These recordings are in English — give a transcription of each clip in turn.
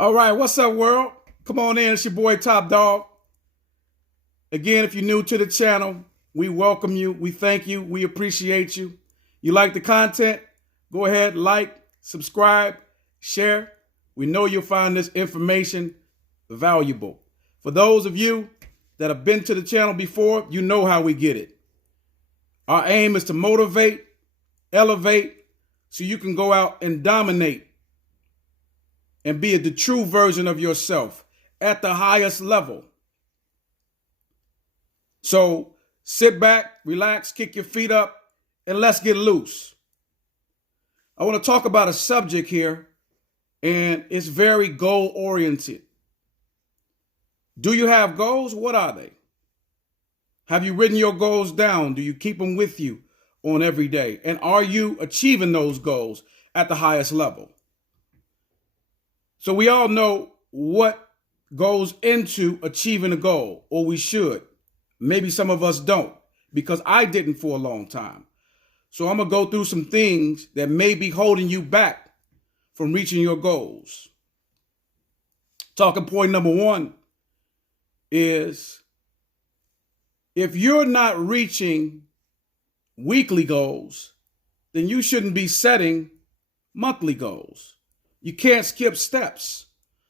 All right, what's up, world? Come on in. It's your boy Top Dog. Again, if you're new to the channel, we welcome you. We thank you. We appreciate you. You like the content? Go ahead, like, subscribe, share. We know you'll find this information valuable. For those of you that have been to the channel before, you know how we get it. Our aim is to motivate, elevate, so you can go out and dominate and be the true version of yourself at the highest level. So sit back, relax, kick your feet up, and let's get loose. I want to talk about a subject here, and it's very goal-oriented. Do you have goals? What are they? Have you written your goals down? Do you keep them with you on every day? And are you achieving those goals at the highest level? So we all know what goes into achieving a goal, or we should. Maybe some of us don't, because I didn't for a long time. So I'm going to go through some things that may be holding you back from reaching your goals. Talking point number one is, if you're not reaching weekly goals, then you shouldn't be setting monthly goals. You can't skip steps.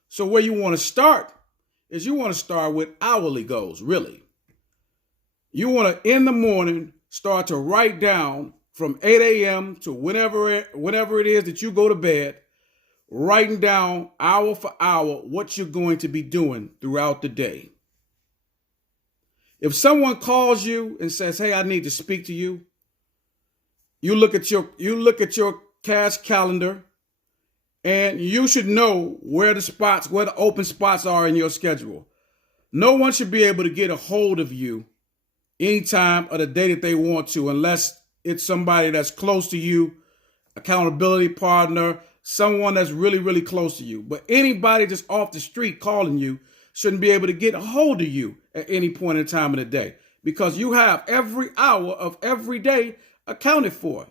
So where you want to start is you want to start with hourly goals, really. You want to, in the morning, start to write down from 8 a.m. to whenever it is that you go to bed, writing down hour for hour what you're going to be doing throughout the day. If someone calls you and says, "Hey, I need to speak to you," you look at your cash calendar, and you should know where the open spots are in your schedule. No one should be able to get a hold of you any time of the day that they want to, unless it's somebody that's close to you, accountability partner, someone that's really, really close to you. But anybody just off the street calling you shouldn't be able to get a hold of you at any point in time of the day, because you have every hour of every day accounted for.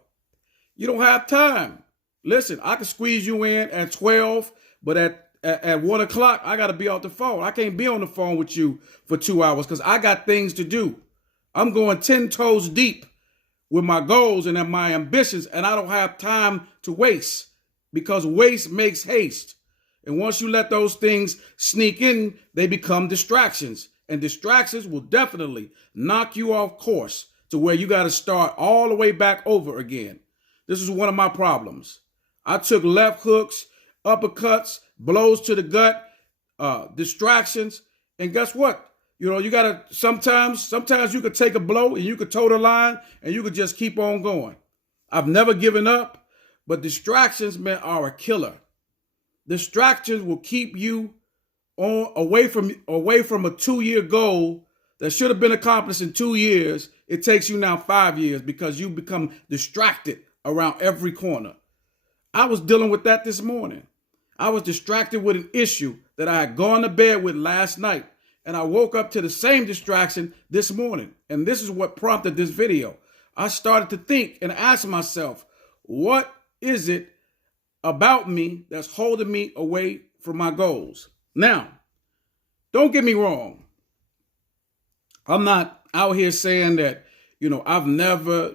You don't have time. Listen, I can squeeze you in at 12, but at 1 o'clock, I got to be off the phone. I can't be on the phone with you for 2 hours because I got things to do. I'm going 10 toes deep with my goals and my ambitions, and I don't have time to waste, because waste makes haste. And once you let those things sneak in, they become distractions. And distractions will definitely knock you off course to where you got to start all the way back over again. This is one of my problems. I took left hooks, uppercuts, blows to the gut, distractions. And guess what? You got to sometimes you could take a blow and you could toe the line and you could just keep on going. I've never given up, but distractions, man, are a killer. Distractions will keep you away from a 2-year goal that should have been accomplished in 2 years. It takes you now 5 years because you become distracted around every corner. I was dealing with that this morning. I was distracted with an issue that I had gone to bed with last night, and I woke up to the same distraction this morning. And this is what prompted this video. I started to think and ask myself, what is it about me that's holding me away from my goals? Now, don't get me wrong. I'm not out here saying that, I've never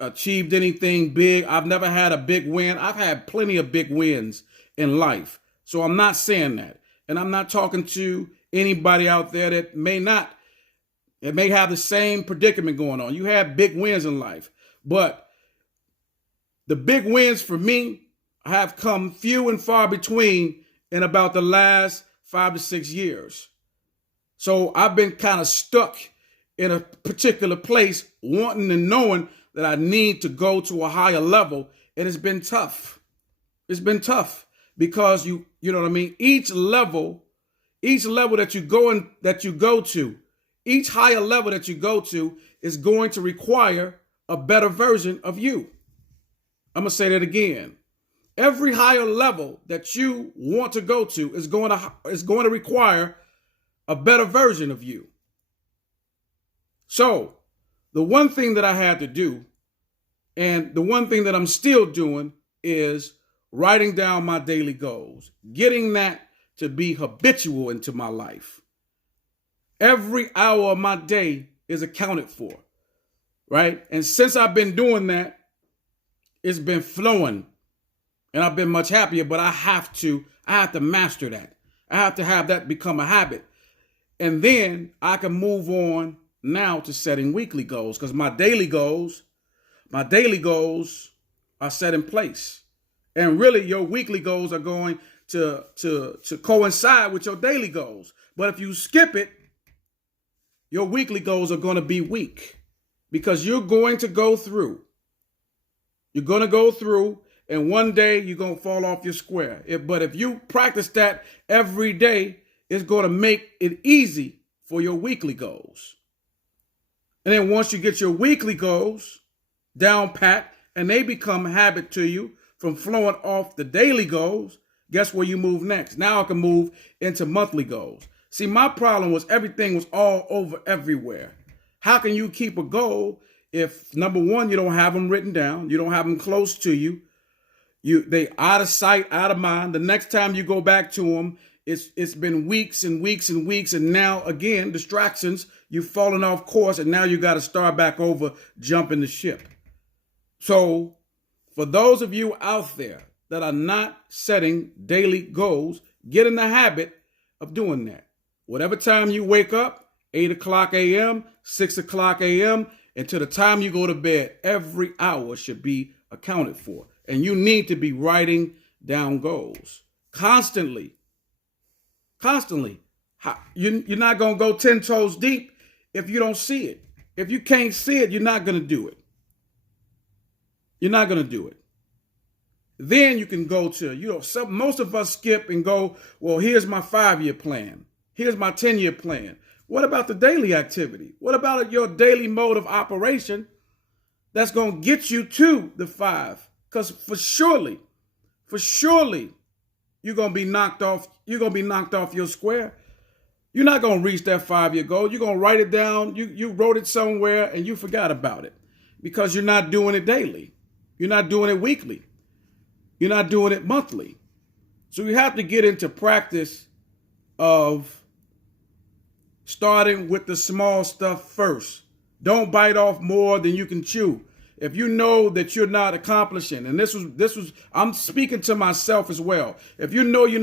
achieved anything big. I've never had a big win. I've had plenty of big wins in life. So I'm not saying that. And I'm not talking to anybody out there that may have the same predicament going on. You have big wins in life. But the big wins for me have come few and far between in about the last 5 to 6 years. So I've been kind of stuck in a particular place, wanting and knowing that I need to go to a higher level. And it's been tough. It's been tough because you know what I mean? Each level that you go to, each higher level that you go to is going to require a better version of you. I'm going to say that again. Every higher level that you want to go to is going to require a better version of you. So the one thing that I had to do, and the one thing that I'm still doing, is writing down my daily goals, getting that to be habitual into my life. Every hour of my day is accounted for, right? And since I've been doing that, it's been flowing and I've been much happier, but I have to master that. I have to have that become a habit. And then I can move on now to setting weekly goals, because my daily goals are set in place. And really your weekly goals are going to coincide with your daily goals. But if you skip it, your weekly goals are going to be weak, because you're going to go through. You're going to go through, and one day you're going to fall off your square. But if you practice that every day, it's going to make it easy for your weekly goals. And then once you get your weekly goals down pat and they become a habit to you from flowing off the daily goals, guess where you move next? Now I can move into monthly goals. See, my problem was everything was all over everywhere. How can you keep a goal if, number one, you don't have them written down, you don't have them close to you, they out of sight, out of mind. The next time you go back to them, it's been weeks and weeks and weeks, and now again distractions. You've fallen off course, and now you got to start back over, jumping the ship. So, for those of you out there that are not setting daily goals, get in the habit of doing that. Whatever time you wake up, 8 o'clock a.m., 6 o'clock a.m., and to the time you go to bed, every hour should be accounted for. And you need to be writing down goals constantly. Constantly. You're not going to go 10 toes deep if you don't see it. If you can't see it, you're not going to do it. You're not going to do it. Then you can go to, most of us skip and go, well, here's my 5-year plan. Here's my 10-year plan. What about the daily activity? What about your daily mode of operation that's going to get you to the 5? Because for surely, you're going to be knocked off. You're going to be knocked off your square. You're not going to reach that 5-year goal. You're going to write it down. You wrote it somewhere and you forgot about it because you're not doing it daily. You're not doing it weekly. You're not doing it monthly. So you have to get into practice of starting with the small stuff first. Don't bite off more than you can chew. If you know that you're not accomplishing, and this was, I'm speaking to myself as well. If you know you're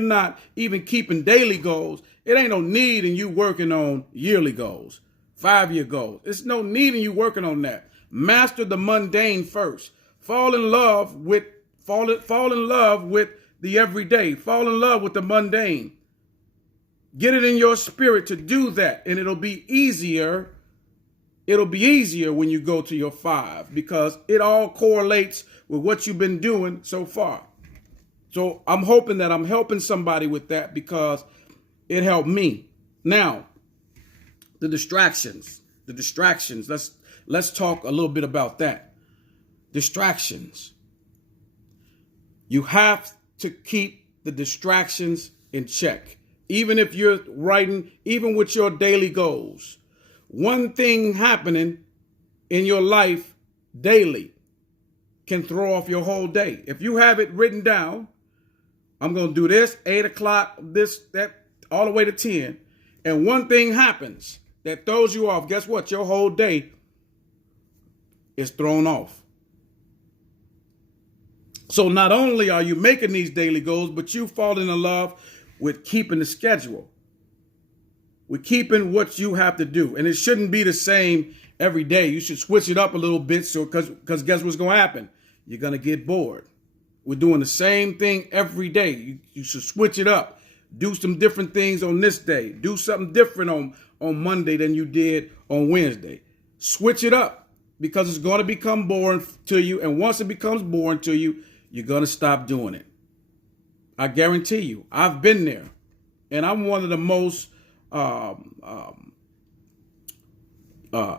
not even keeping daily goals, it ain't no need in you working on yearly goals, 5-year goals. It's no need in you working on that. Master the mundane first. Fall in love with the everyday. Fall in love with the mundane. Get it in your spirit to do that, and it'll be easier. It'll be easier when you go to your 5 because it all correlates with what you've been doing so far. So I'm hoping that I'm helping somebody with that because it helped me. Now, the distractions. Let's talk a little bit about that. Distractions. You have to keep the distractions in check. Even if you're writing, even with your daily goals, one thing happening in your life daily can throw off your whole day. If you have it written down, I'm going to do this, 8 o'clock, this, that, all the way to 10. And one thing happens that throws you off. Guess what? Your whole day is thrown off. So not only are you making these daily goals, but you fall in love with keeping the schedule. With keeping what you have to do. And it shouldn't be the same every day. You should switch it up a little bit because guess what's going to happen? You're going to get bored. We're doing the same thing every day. You should switch it up. Do some different things on this day. Do something different on Monday than you did on Wednesday. Switch it up because it's going to become boring to you. And once it becomes boring to you, you're going to stop doing it. I guarantee you. I've been there. And I'm one of the most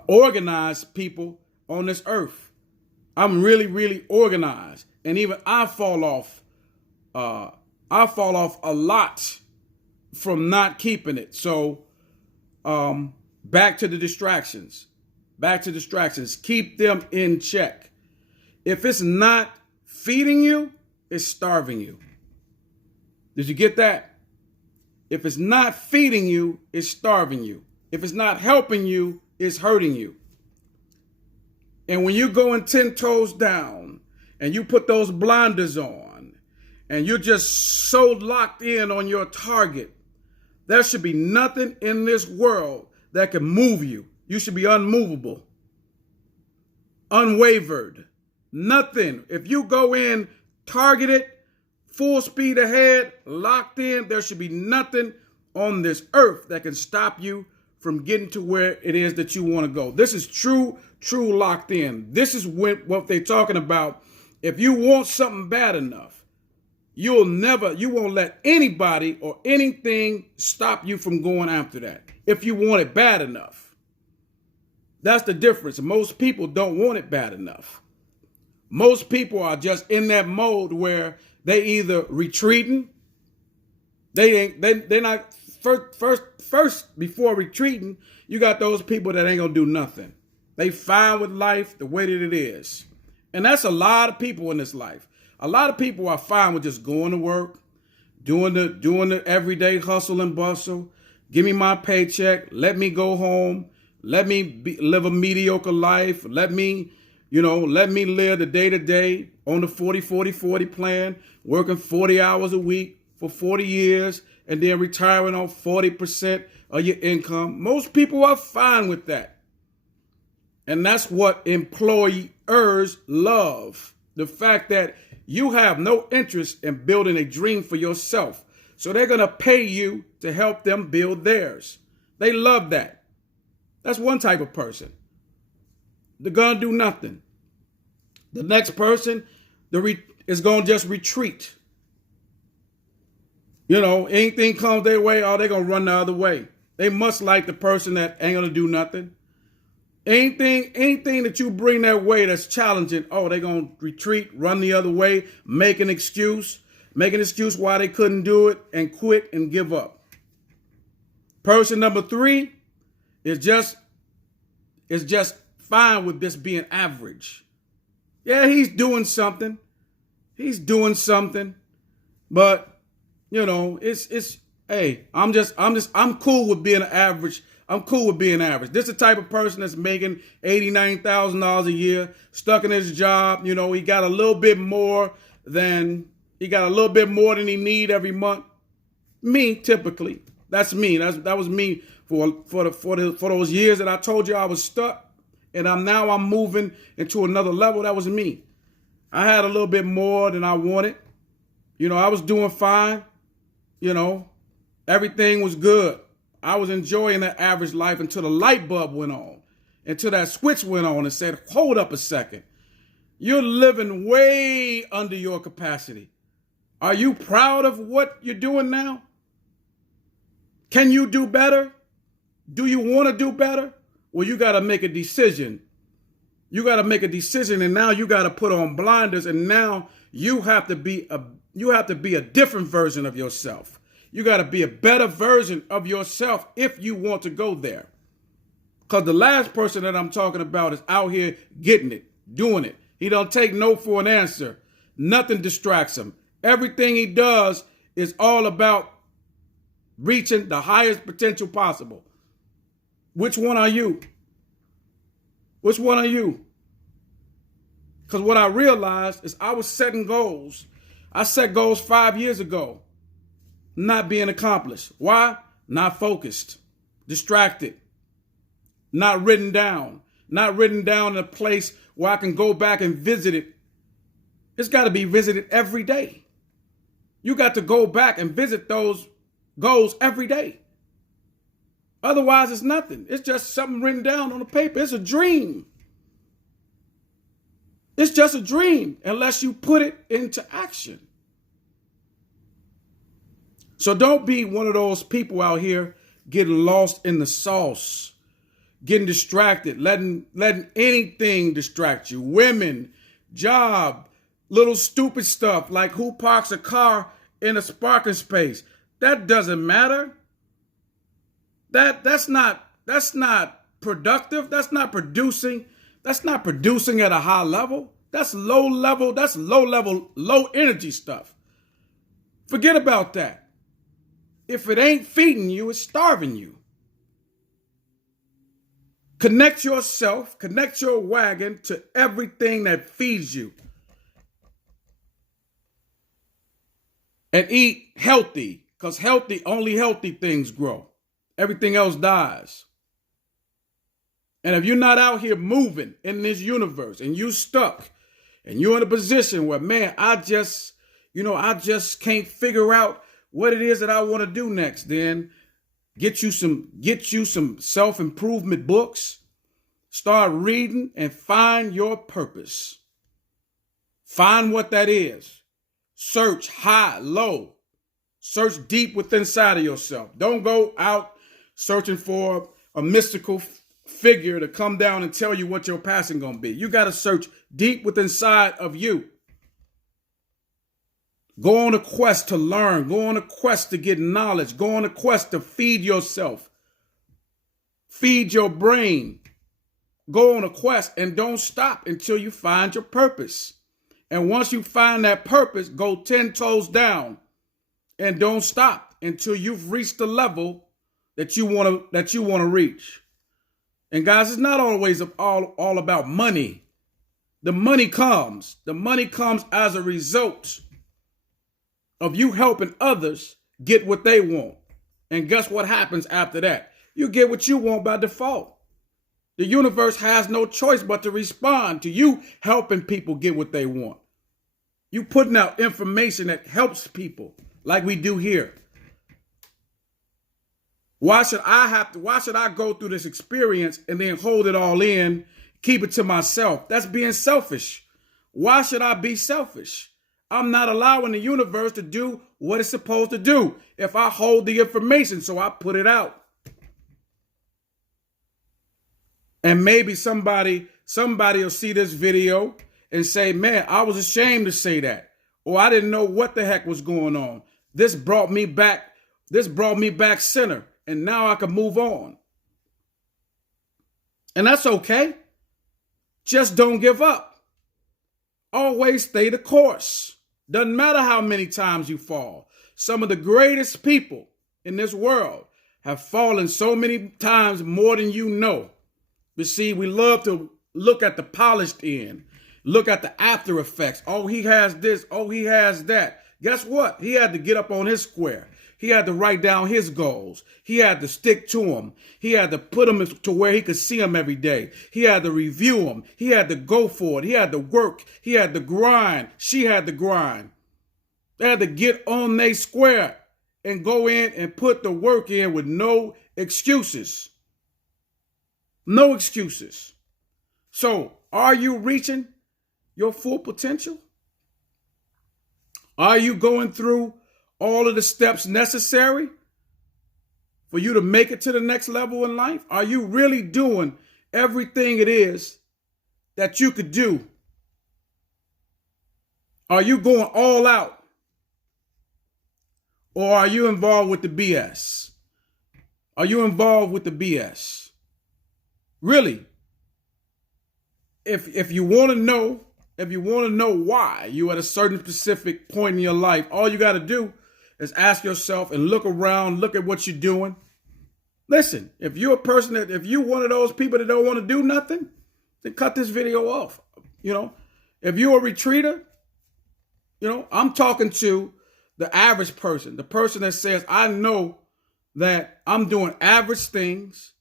organized people on this earth. I'm really, really organized. And even I fall off a lot from not keeping it. So back to the distractions. Keep them in check. If it's not feeding you, it's starving you. Did you get that? If it's not feeding you, it's starving you. If it's not helping you, it's hurting you. And when you're going 10 toes down and you put those blinders on and you're just so locked in on your target, there should be nothing in this world that can move you. You should be unmovable, unwavered, nothing. If you go in targeted, full speed ahead, locked in, there should be nothing on this earth that can stop you from getting to where it is that you want to go. This is true locked in. This is what they're talking about. If you want something bad enough, you won't let anybody or anything stop you from going after that. If you want it bad enough. That's the difference. Most people don't want it bad enough. Most people are just in that mode where they either retreating, they're not first before retreating, you got those people that ain't gonna do nothing. They fine with life the way that it is. And that's a lot of people in this life. A lot of people are fine with just going to work, doing the everyday hustle and bustle. Give me my paycheck. Let me go home. Let me live a mediocre life. Let me live the day to day on the 40-40-40 plan, working 40 hours a week for 40 years and then retiring on 40% of your income. Most people are fine with that. And that's what employers love. The fact that you have no interest in building a dream for yourself. So they're going to pay you to help them build theirs. They love that. That's one type of person. They're going to do nothing. The next person is going to just retreat. Anything comes their way, they're going to run the other way. They must like the person that ain't going to do nothing. Anything that you bring their way that's challenging, they're going to retreat, run the other way, make an excuse why they couldn't do it, and quit and give up. Person number 3 is just fine with this being average. Yeah, he's doing something. But I'm cool with being average. I'm cool with being average. This is the type of person that's making $89,000 a year, stuck in his job. He got a little bit more than he need every month. Me, typically. That's me. That was me for those years that I told you I was stuck, and I'm moving into another level. That was me. I had a little bit more than I wanted. I was doing fine. Everything was good. I was enjoying that average life until the light bulb went on, until that switch went on and said, hold up a second. You're living way under your capacity. Are you proud of what you're doing now? Can you do better? Do you want to do better? Well, you got to make a decision. And now you got to put on blinders, and now you have to be a different version of yourself. You got to be a better version of yourself if you want to go there. Because the last person that I'm talking about is out here getting it, doing it. He don't take no for an answer. Nothing distracts him. Everything he does is all about reaching the highest potential possible. Which one are you? Which one are you? Because what I realized is I was setting goals. I set goals 5 years ago. Not being accomplished. Why? Not focused, distracted, not written down in a place where I can go back and visit it. It's got to be visited every day. You got to go back and visit those goals every day. Otherwise, it's nothing. It's just something written down on the paper. It's a dream. It's just a dream unless you put it into action. So don't be one of those people out here getting lost in the sauce, getting distracted, letting anything distract you. Women, job, little stupid stuff like who parks a car in a parking space. That doesn't matter. That's not productive. That's not producing. That's not producing at a high level. That's low level. That's low level, low energy stuff. Forget about that. If it ain't feeding you, it's starving you. Connect yourself, connect your wagon to everything that feeds you. And eat healthy, because only healthy things grow. Everything else dies. And if you're not out here moving in this universe and you stuck and you're in a position where, man, I just can't figure out what it is that I want to do next, then get you some self-improvement books. Start reading and find your purpose. Find what that is. Search high, low. Search deep within inside of yourself. Don't go out searching for a mystical figure to come down and tell you what your passing gonna be. You got to search deep within inside of you. Go on a quest to learn. Go on a quest to get knowledge. Go on a quest to feed yourself. Feed your brain. Go on a quest and don't stop until you find your purpose. And once you find that purpose, go 10 toes down and don't stop until you've reached the level that you want to reach. And guys, it's not always all about money. The money comes as a result of you helping others get what they want. And guess what happens after that? You get what you want by default. The universe has no choice but to respond to you helping people get what they want. You putting out information that helps people like we do here. Why should I go through this experience and then hold it all in, keep it to myself? That's being selfish. Why should I be selfish? I'm not allowing the universe to do what it's supposed to do if I hold the information, so I put it out. And maybe somebody will see this video and say, man, I was ashamed to say that. Or I didn't know what the heck was going on. This brought me back center. And now I can move on. And that's okay. Just don't give up. Always stay the course. Doesn't matter how many times you fall. Some of the greatest people in this world have fallen so many times more than you know. But see, we love to look at the polished end, look at the after effects. Oh, he has this. Oh, he has that. Guess what? He had to get up on his square. He had to write down his goals. He had to stick to them. He had to put them to where he could see them every day. He had to review them. He had to go for it. He had to work. He had to grind. She had to grind. They had to get on their square and go in and put the work in with no excuses. No excuses. So, are you reaching your full potential? Are you going through all of the steps necessary for you to make it to the next level in life? Are you really doing everything it is that you could do? Are you going all out? Or are you involved with the BS? Are you involved with the BS? Really, if you want to know why you're at a certain specific point in your life, all you got to do is ask yourself and look around, look at what you're doing. Listen, if you're one of those people that don't want to do nothing, then cut this video off. If you're a retreater, I'm talking to the average person, the person that says, I know that I'm doing average things.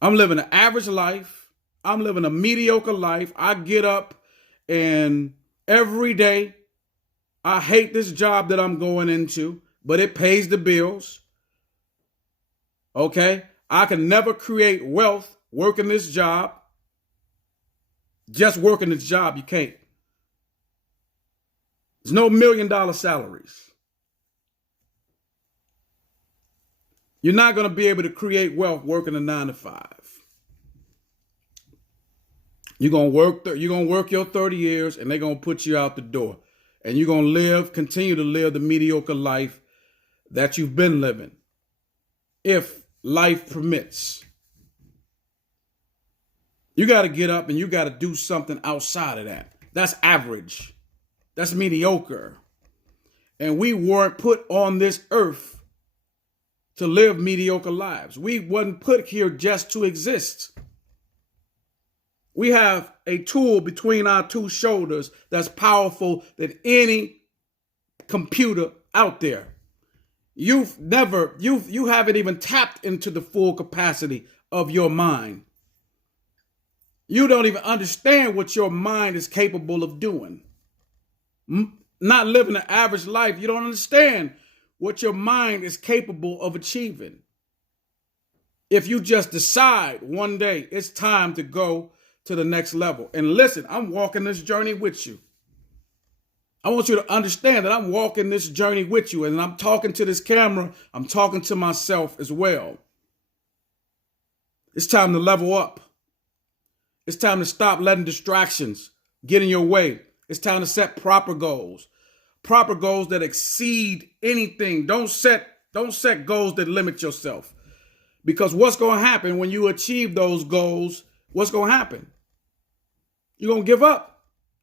I'm living an average life. I'm living a mediocre life. I get up and every day I hate this job that I'm going into, but it pays the bills. Okay? I can never create wealth working this job. Just working this job, you can't. There's no $1 million salaries. You're not going to be able to create wealth working a 9-to-5. You're going to work your 30 years and they're going to put you out the door. And you're going to continue to live the mediocre life that you've been living, if life permits. You got to get up and you got to do something outside of that. That's average. That's mediocre. And we weren't put on this earth to live mediocre lives. We wasn't put here just to exist. We have a tool between our two shoulders that's powerful than any computer out there. You haven't even tapped into the full capacity of your mind. You don't even understand what your mind is capable of doing. Not living an average life, you don't understand what your mind is capable of achieving. If you just decide one day it's time to go to the next level. And listen, I'm walking this journey with you. I want you to understand that I'm walking this journey with you, and I'm talking to this camera. I'm talking to myself as well. It's time to level up. It's time to stop letting distractions get in your way. It's time to set proper goals that exceed anything. Don't set goals that limit yourself, because what's going to happen when you achieve those goals? What's going to happen? You're going to give up.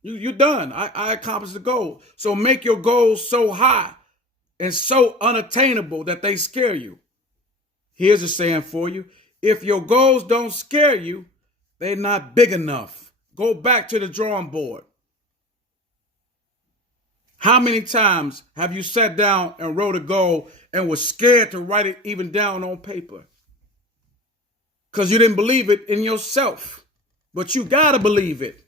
You're done. I accomplished the goal. So make your goals so high and so unattainable that they scare you. Here's a saying for you. If your goals don't scare you, they're not big enough. Go back to the drawing board. How many times have you sat down and wrote a goal and was scared to write it even down on paper? Because you didn't believe it in yourself. But you got to believe it.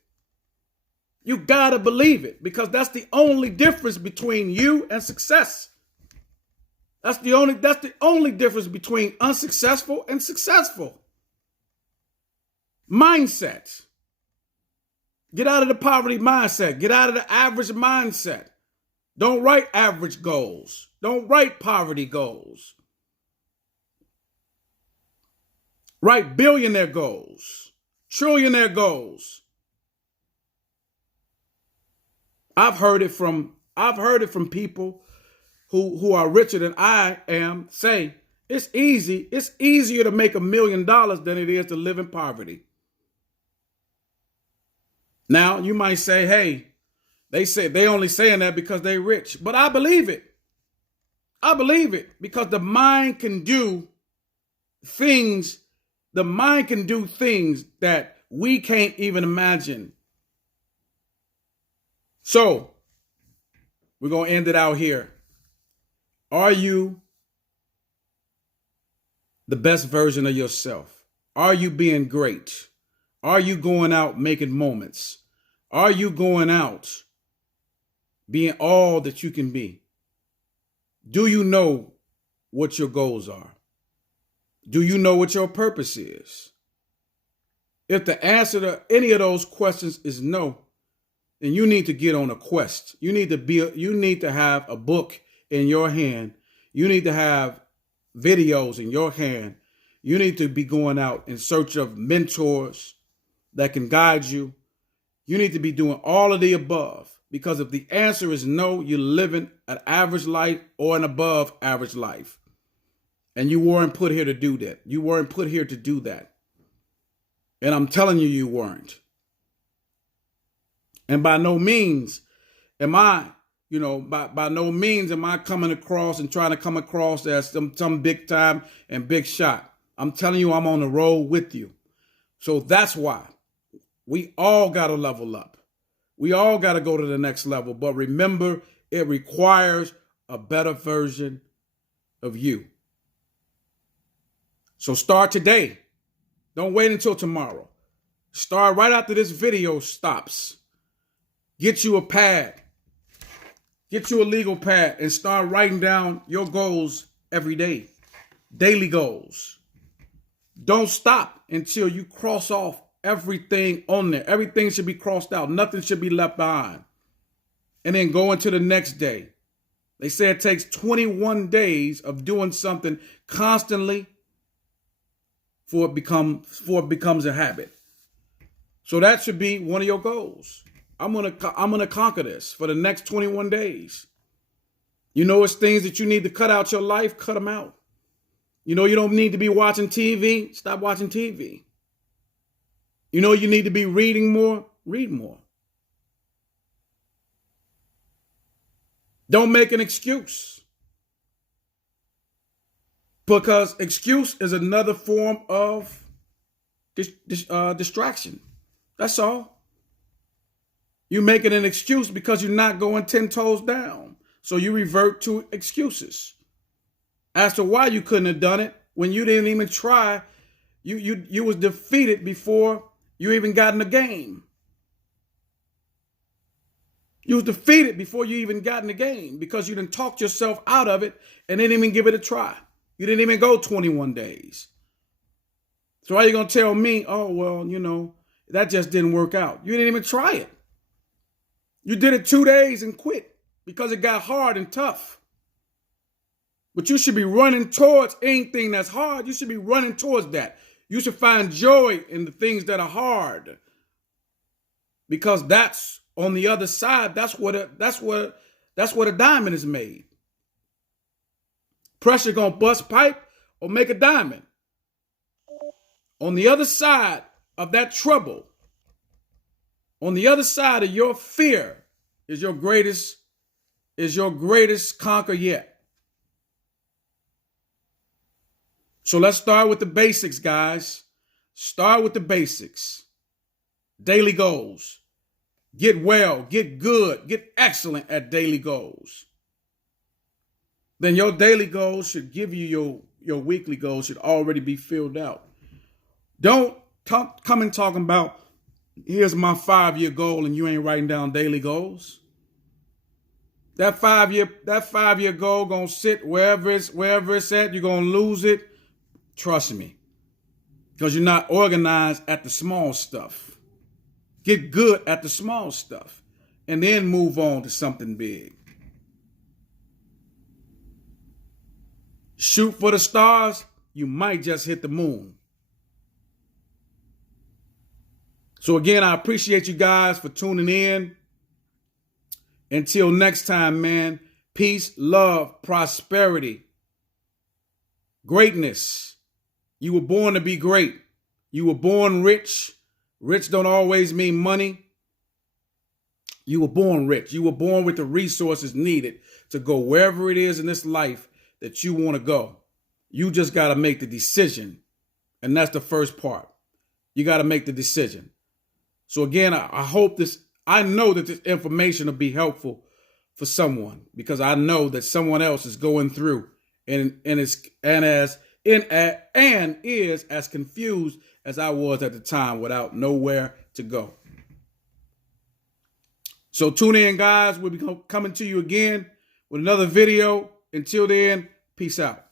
You got to believe it, because that's the only difference between you and success. That's the only difference between unsuccessful and successful. Mindset. Get out of the poverty mindset. Get out of the average mindset. Don't write average goals. Don't write poverty goals. Write billionaire goals, trillionaire goals. I've heard it from people who are richer than I am say it's easier to make $1 million than it is to live in poverty. Now you might say, hey, they only saying that because they're rich, but I believe it. I believe it because the mind can do things. The mind can do things that we can't even imagine. So, we're going to end it out here. Are you the best version of yourself? Are you being great? Are you going out making moments? Are you going out being all that you can be? Do you know what your goals are? Do you know what your purpose is? If the answer to any of those questions is no, then you need to get on a quest. You need to have a book in your hand. You need to have videos in your hand. You need to be going out in search of mentors that can guide you. You need to be doing all of the above, because if the answer is no, you're living an average life or an above average life. And you weren't put here to do that. You weren't put here to do that. And I'm telling you, you weren't. And by no means am I, by no means am I coming across and trying to come across as some big time and big shot. I'm telling you, I'm on the road with you. So that's why we all got to level up. We all got to go to the next level. But remember, it requires a better version of you. So start today. Don't wait until tomorrow. Start right after this video stops. Get you a pad. Get you a legal pad and start writing down your goals every day. Daily goals. Don't stop until you cross off everything on there. Everything should be crossed out. Nothing should be left behind. And then go into the next day. They say it takes 21 days of doing something constantly before it becomes a habit. So that should be one of your goals. I'm gonna conquer this for the next 21 days. You know, it's things that you need to cut out your life, cut them out. You know, you don't need to be watching TV, stop watching TV. You know, you need to be reading more, read more. Don't make an excuse, because excuse is another form of distraction. That's all. You're making an excuse because you're not going 10 toes down. So you revert to excuses as to why you couldn't have done it when you didn't even try. You was defeated before you even got in the game. You was defeated before you even got in the game because you didn't talk yourself out of it and didn't even give it a try. You didn't even go 21 days. So how are you going to tell me, oh, well, that just didn't work out? You didn't even try it. You did it 2 days and quit because it got hard and tough. But you should be running towards anything that's hard. You should be running towards that. You should find joy in the things that are hard, because that's on the other side. That's what a diamond is made. Pressure gonna bust pipe or make a diamond. On the other side of that trouble, on the other side of your fear, is your greatest conquer yet. So let's start with the basics, guys. Start with the basics. Daily goals. Get well, get good, get excellent at daily goals. Then your daily goals should give you your weekly goals should already be filled out. Don't come and talking about, here's my 5-year goal, and you ain't writing down daily goals. That 5-year goal gonna sit wherever it's at. You're gonna lose it. Trust me, because you're not organized at the small stuff. Get good at the small stuff and then move on to something big. Shoot for the stars, you might just hit the moon. So again, I appreciate you guys for tuning in. Until next time, man, peace, love, prosperity, greatness. You were born to be great. You were born rich. Rich don't always mean money. You were born rich. You were born with the resources needed to go wherever it is in this life that you want to go. You just got to make the decision. And that's the first part. You got to make the decision. So again, I know that this information will be helpful for someone, because I know that someone else is going through and is as confused as I was at the time, without nowhere to go. So tune in, guys. We'll be coming to you again with another video. Until then, peace out.